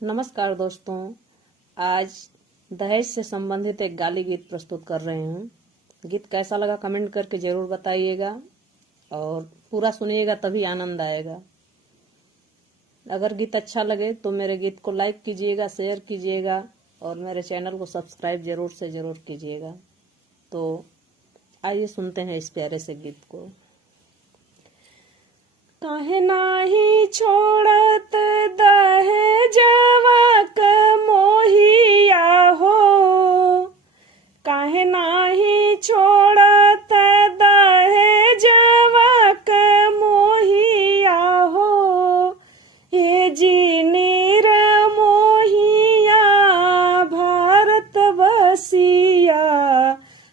नमस्कार दोस्तों। आज दहेज से संबंधित एक गाली गीत प्रस्तुत कर रहे हैं। गीत कैसा लगा कमेंट करके जरूर बताइएगा और पूरा सुनिएगा तभी आनंद आएगा। अगर गीत अच्छा लगे तो मेरे गीत को लाइक कीजिएगा, शेयर कीजिएगा और मेरे चैनल को सब्सक्राइब जरूर से जरूर कीजिएगा। तो आइए सुनते हैं इस प्यारे से गीत को। काहे नाही छोड़त दहेजवा क मोहिया हो, काहे नाही छोड़त दहेजवा क मोहिया हो। हे जी निर्मोहिया भारत बसिया,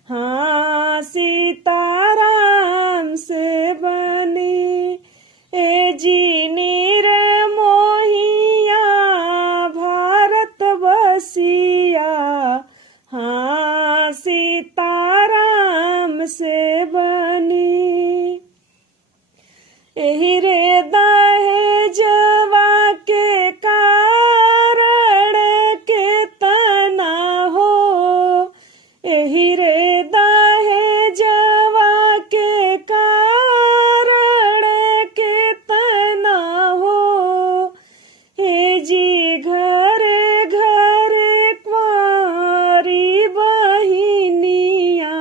हाँ सीताराम से बनी। ए जी निर्मोहिया भारत बसिया, हाँ सीताराम से बनी। एही रे दहेजवा के कारण के तना हो, एही रे दहेजवा के कारण के तना हो। हे जी घरे घरे कुंवारी बहिनिया,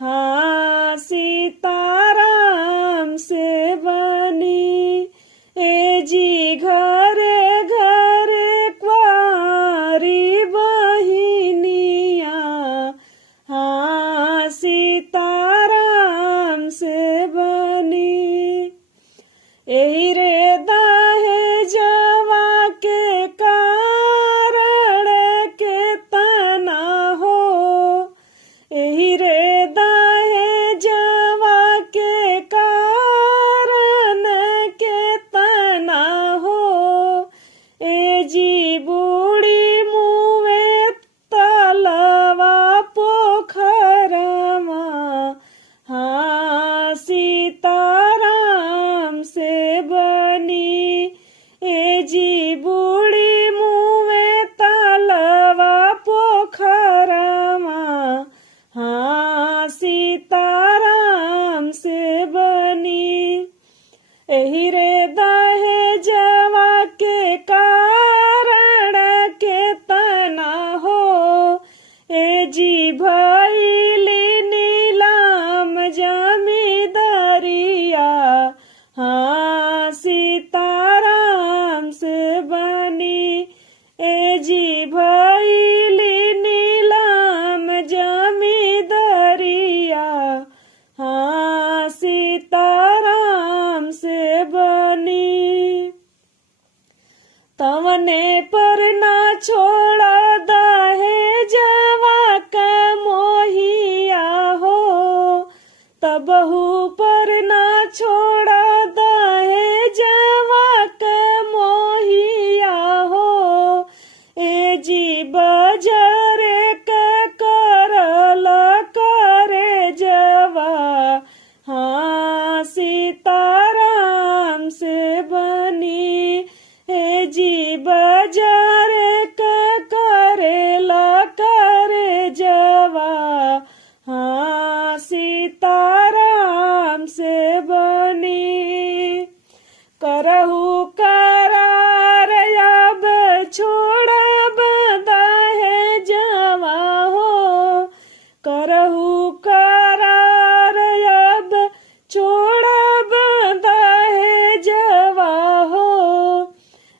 हाँ सीताराम से बनी। ए जी घरे घरे कुंवारी बहिनिया, हाँ सीताराम से बनी। एही रे दहेजवा के कारण के तना हो, एही रे दहेजवा के कारण के तना हो। ए जी बूढ़ी मुँहे तलवा पोखरमा, हाँ सीताराम से बनी। ए जी बूढ़ी मुँहे तलवा पोखरमा, हाँ सीताराम से बनी। एही रे दहेजवा के कारण के तना हो, ए जी भइली नीलाम जमींदारिया, हाँ सीताराम से बनी। ए जी भइली नीलाम जमींदारिया, हाँ सीताराम से बनी। तवने पर ना छोड़ा दहेजवा क मोहिया हो, तबहू पर ना छोड़ा दहेजवा क मोहिया हो। ए जी बजरे क करल करे जवा, हाँ सीताराम से बनी। ए जी बजरे क करेल करे जवा, हाँ सीताराम से बनी। करहु करार अब छोड़ब दहेजवा हो, करहु करार अब छोड़ब दहेजवा हो।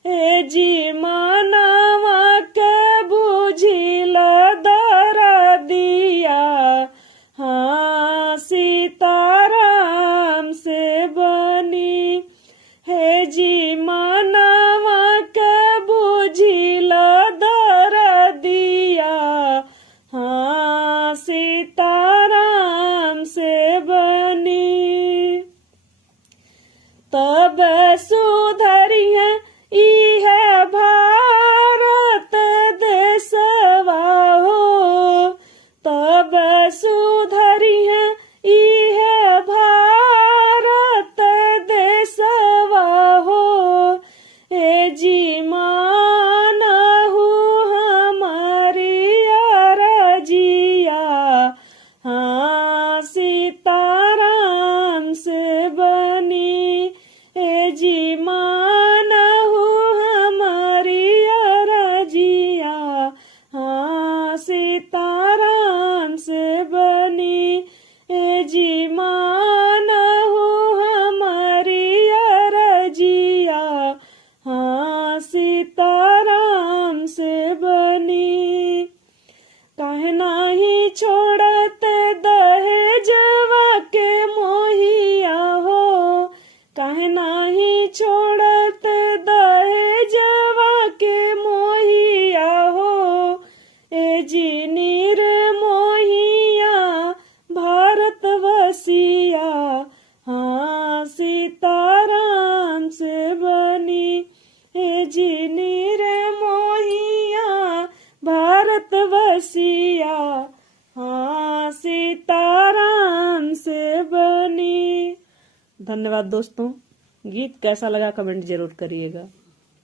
ए जी मनवा के बुझिल दरदिया, हाँ सीताराम से बनी। हे जी मनवा के बुझिल दरदिया, हाँ सीताराम से बनी। तब सुधरिया इहे भारत देशवा हो, तब सुधरिया इहे भारत देशवा हो। ए जी माँ सीताराम से बनी। काहे नाही छोड़त दहेजवा के मोहिया हो, काहे नाही छोड़त दहेजवा के मोहिया हो। ए जिनी रे मोहिया भारतवसिया, हाँ सीताराम से बनी। ए जिनी रे मोहिया भारतवसिया, हाँ सीताराम से बनी। धन्यवाद दोस्तों। गीत कैसा लगा कमेंट जरूर करिएगा।